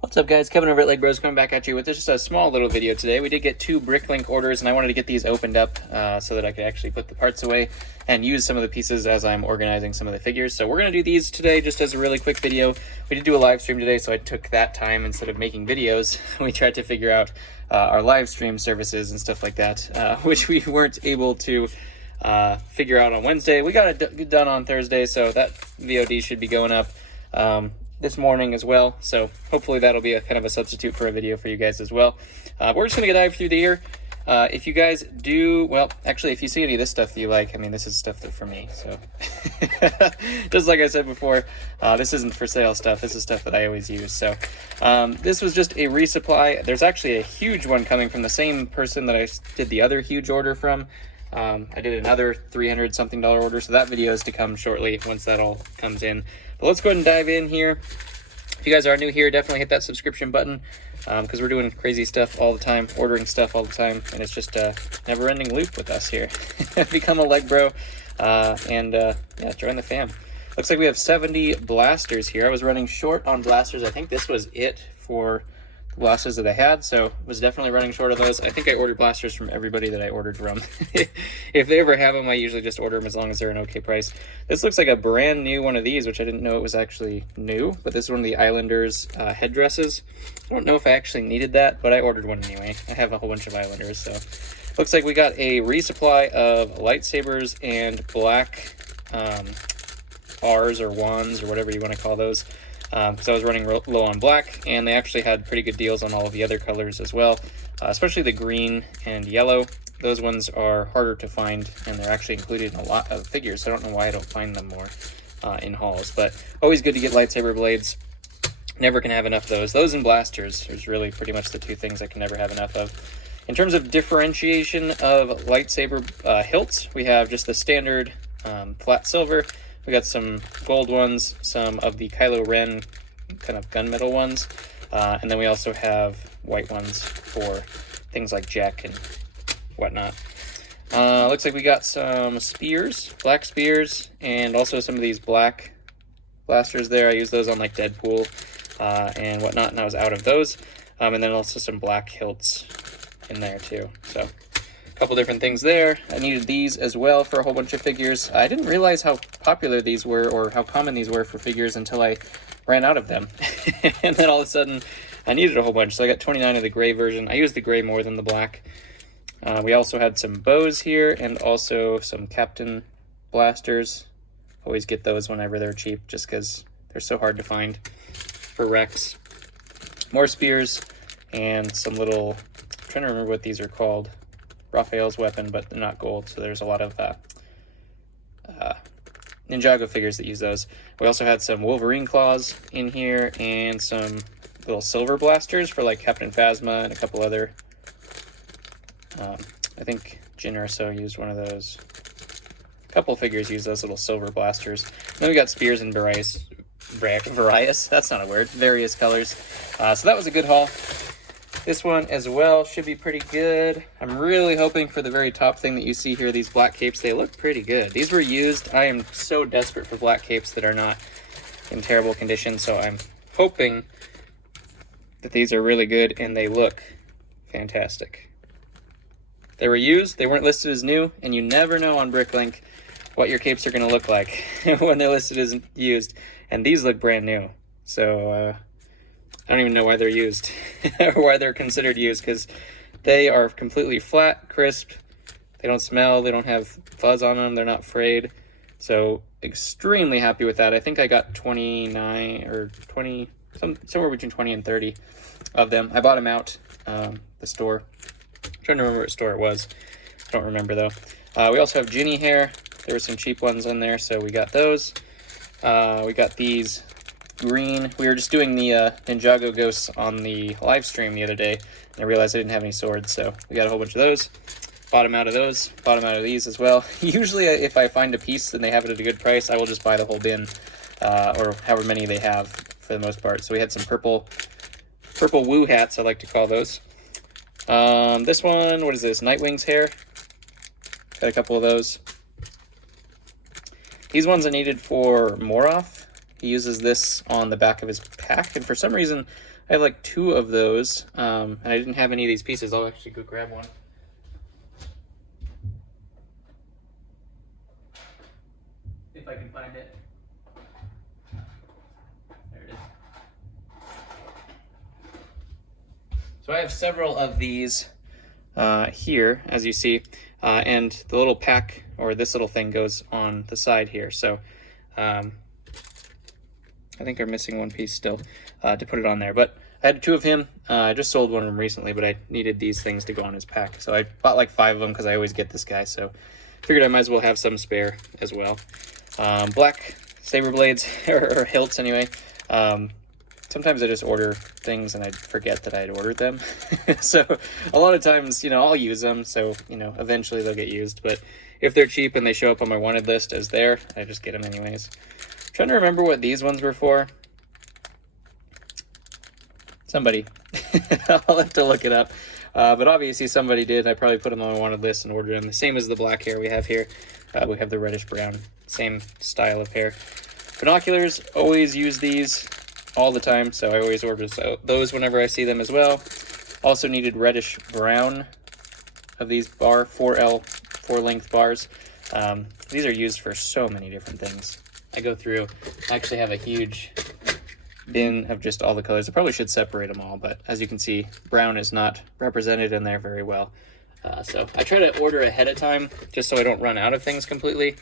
What's up, guys? Kevin over at Leg Bros coming back at you with just a small little video today. We did get 2 Bricklink orders, and I wanted to get these opened up so that I could actually put the parts away and use some of the pieces as I'm organizing some of the figures. So we're going to do these today just as a really quick video. We did do a live stream today, so I took that time instead of making videos. We tried to figure out our live stream services and stuff like that, which we weren't able to figure out on Wednesday. We got it done on Thursday, so that VOD should be going up this morning as well, so hopefully that'll be a kind of a substitute for a video for you guys as well. We're just gonna dive through the year. If you guys do, well, actually, if you see any of this stuff that you like, I mean, this is stuff that for me, so just like I said before, this isn't for sale stuff. This is stuff that I always use. So this was just a resupply. There's actually a huge one coming from the same person that I did the other huge order from. I did another $300 something order, so that video is to come shortly once that all comes in. But let's go ahead and dive in here. If you guys are new here, definitely hit that subscription button because we're doing crazy stuff all the time, ordering stuff all the time, and it's just a never-ending loop with us here. Become a leg bro and yeah, join the fam. Looks like we have 70 blasters here. I was running short on blasters. I think this was it for the blasters that I had, so was definitely running short of those. I think I ordered blasters from everybody that I ordered from. If they ever have them, I usually just order them as long as they're an okay price. This looks like a brand new one of these, which I didn't know it was actually new, but this is one of the Islanders headdresses. I don't know if I actually needed that, but I ordered one anyway. I have a whole bunch of Islanders, so looks like we got a resupply of lightsabers and black R's or wands or whatever you want to call those. Because I was running low on black, and they actually had pretty good deals on all of the other colors as well, especially the green and yellow. Those ones are harder to find, and they're actually included in a lot of figures, so I don't know why I don't find them more in hauls. But always good to get lightsaber blades. Never can have enough of those. Those and blasters is really pretty much the two things I can never have enough of. In terms of differentiation of lightsaber hilts, we have just the standard flat silver. We got some gold ones, some of the Kylo Ren kind of gunmetal ones, and then we also have white ones for things like Jack and whatnot. Looks like we got some spears, black spears, and also some of these black blasters there. I use those on like Deadpool and whatnot, and I was out of those. And then also some black hilts in there too. So couple different things there. I needed these as well for a whole bunch of figures. I didn't realize how popular these were or how common these were for figures until I ran out of them. And then all of a sudden I needed a whole bunch. So I got 29 of the gray version. I used the gray more than the black. We also had some bows here and also some Captain blasters. Always get those whenever they're cheap just because they're so hard to find for Rex. More spears and some little, I'm trying to remember what these are called. Raphael's weapon, but they're not gold, so there's a lot of Ninjago figures that use those. We also had some Wolverine claws in here and some little silver blasters for like Captain Phasma and a couple other. I think Jyn Erso used one of those. A couple figures use those little silver blasters. And then we got spears and various, that's not a word, various colors. So that was a good haul. This one as well should be pretty good. I'm really hoping for the very top thing that you see here, these black capes. They look pretty good. These were used. I am so desperate for black capes that are not in terrible condition, so I'm hoping that these are really good and they look fantastic. They were used, they weren't listed as new, and you never know on Bricklink what your capes are going to look like when they're listed as used. And these look brand new. So, I don't even know why they're used or why they're considered used because they are completely flat, crisp. They don't smell. They don't have fuzz on them. They're not frayed. So extremely happy with that. I think I got 29 or 20, somewhere between 20 and 30 of them. I bought them out the store. I'm trying to remember what store it was. I don't remember though. We also have Ginny hair. There were some cheap ones in there, so we got those. We got these green. We were just doing the Ninjago ghosts on the live stream the other day, and I realized I didn't have any swords, so we got a whole bunch of those. Bottom out of those, bottom out of these as well. Usually if I find a piece and they have it at a good price, I will just buy the whole bin, or however many they have for the most part. So we had some purple woo hats, I like to call those. This one, what is this? Nightwing's hair. Got a couple of those. These ones I needed for Moroth. He uses this on the back of his pack, and for some reason I have like 2 of those, and I didn't have any of these pieces. I'll actually go grab one. If I can find it. There it is. So I have several of these here, as you see, and the little pack, or this little thing, goes on the side here. So I think I'm missing one piece still to put it on there, but I had 2 of him. I just sold one of them recently, but I needed these things to go on his pack. So I bought like 5 of them because I always get this guy. So figured I might as well have some spare as well. Black saber blades, or hilts anyway. Sometimes I just order things and I forget that I'd ordered them. So a lot of times, you know, I'll use them. So, you know, eventually they'll get used. But if they're cheap and they show up on my wanted list as there, I just get them anyways. I'm trying to remember what these ones were for. Somebody. I'll have to look it up. But obviously somebody did. I probably put them on my wanted list and ordered them. The same as the black hair we have here. We have the reddish brown, same style of hair. Binoculars, always use these all the time, so I always order those whenever I see them as well. Also needed reddish brown of these 4L, 4-length bars. These are used for so many different things. I go through, I actually have a huge bin of just all the colors. I probably should separate them all, but as you can see, brown is not represented in there very well. So I try to order ahead of time just so I don't run out of things completely.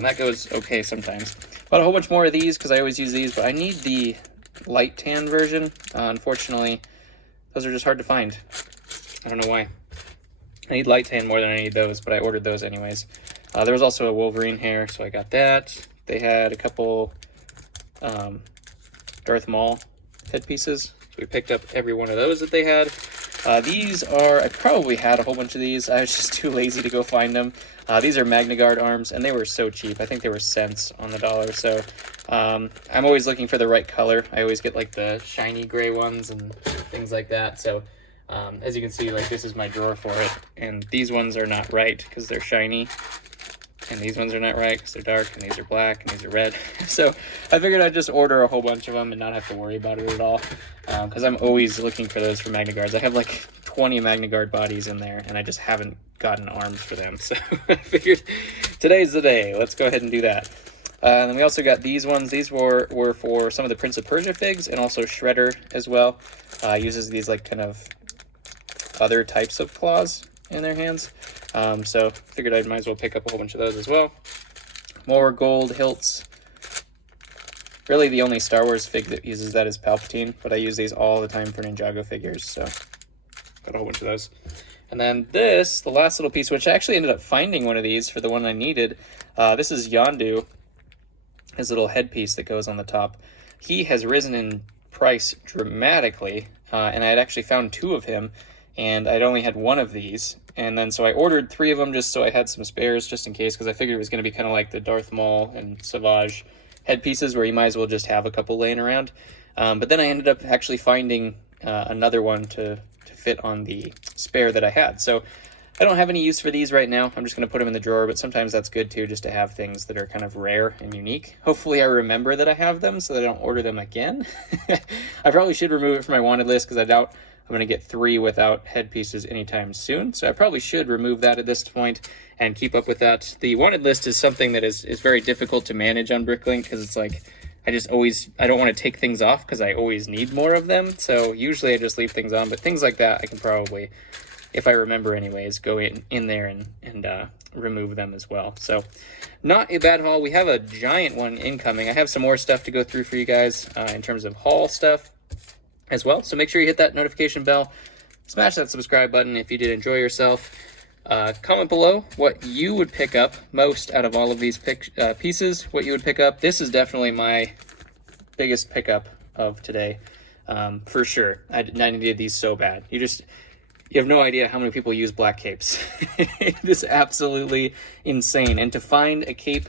That goes okay sometimes. Bought a whole bunch more of these because I always use these, but I need the light tan version. Unfortunately, those are just hard to find. I don't know why. I need light tan more than I need those, but I ordered those anyways. There was also a Wolverine hair, so I got that. They had a couple Darth Maul headpieces, so we picked up every one of those that they had. These are, I probably had a whole bunch of these. I was just too lazy to go find them. These are MagnaGuard arms, and they were so cheap. I think they were cents on the dollar, so I'm always looking for the right color. I always get like the shiny gray ones and things like that. So as you can see, like this is my drawer for it, and these ones are not right because they're shiny, and these ones are not right because they're dark, and these are black, and these are red. So I figured I'd just order a whole bunch of them and not have to worry about it at all, because I'm always looking for those for MagnaGuards. I have like 20 MagnaGuard bodies in there, and I just haven't gotten arms for them. So I figured today's the day. Let's go ahead and do that. And then we also got these ones. These were for some of the Prince of Persia figs, and also Shredder as well. Uses these like kind of other types of claws in their hands. So figured I might as well pick up a whole bunch of those as well. More gold hilts. Really the only Star Wars fig that uses that is Palpatine, but I use these all the time for Ninjago figures, so got a whole bunch of those. And then this, the last little piece, which I actually ended up finding one of these for the one I needed. This is Yondu, his little headpiece that goes on the top. He has risen in price dramatically, and I had actually found 2 of him, and I'd only had 1 of these. And then so I ordered 3 of them just so I had some spares just in case, because I figured it was going to be kind of like the Darth Maul and Savage headpieces where you might as well just have a couple laying around. But then I ended up actually finding another one to fit on the spare that I had. So I don't have any use for these right now. I'm just going to put them in the drawer, but sometimes that's good too, just to have things that are kind of rare and unique. Hopefully I remember that I have them so that I don't order them again. I probably should remove it from my wanted list because I doubt I'm going to get 3 without headpieces anytime soon. So I probably should remove that at this point and keep up with that. The wanted list is something that is very difficult to manage on Bricklink because it's like, I don't want to take things off because I always need more of them. So usually I just leave things on, but things like that I can probably, if I remember anyways, go in there and remove them as well. So not a bad haul. We have a giant one incoming. I have some more stuff to go through for you guys in terms of haul stuff as well. So make sure you hit that notification bell, smash that subscribe button if you did enjoy yourself. Comment below what you would pick up most out of all of these pieces, what you would pick up. This is definitely my biggest pickup of today, for sure. I needed these so bad. You have no idea how many people use black capes. It is absolutely insane. And to find a cape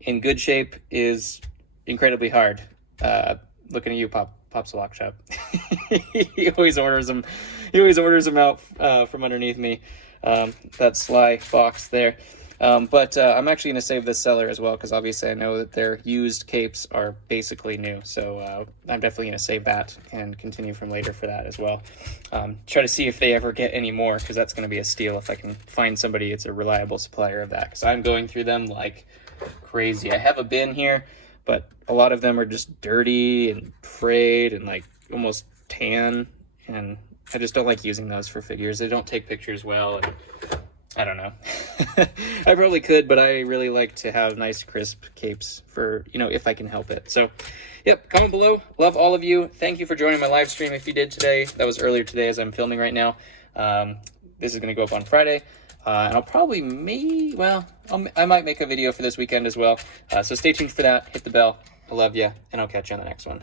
in good shape is incredibly hard. Looking at you, Pop's Lock Shop. He always orders them. He always orders them out from underneath me. That sly box there. But I'm actually going to save this seller as well, because obviously I know that their used capes are basically new. So I'm definitely going to save that and continue from later for that as well. Try to see if they ever get any more, because that's going to be a steal if I can find somebody that's a reliable supplier of that, because I'm going through them like crazy. I have a bin here, but a lot of them are just dirty and frayed and like almost tan, and I just don't like using those for figures. They don't take pictures well, and I don't know. I probably could, but I really like to have nice crisp capes for, you know, if I can help it. So yep, comment below. Love all of you. Thank you for joining my live stream if you did today. That was earlier today as I'm filming right now. This is going to go up on Friday. And I'll probably I might make a video for this weekend as well. So stay tuned for that. Hit the bell. I love you, and I'll catch you on the next one.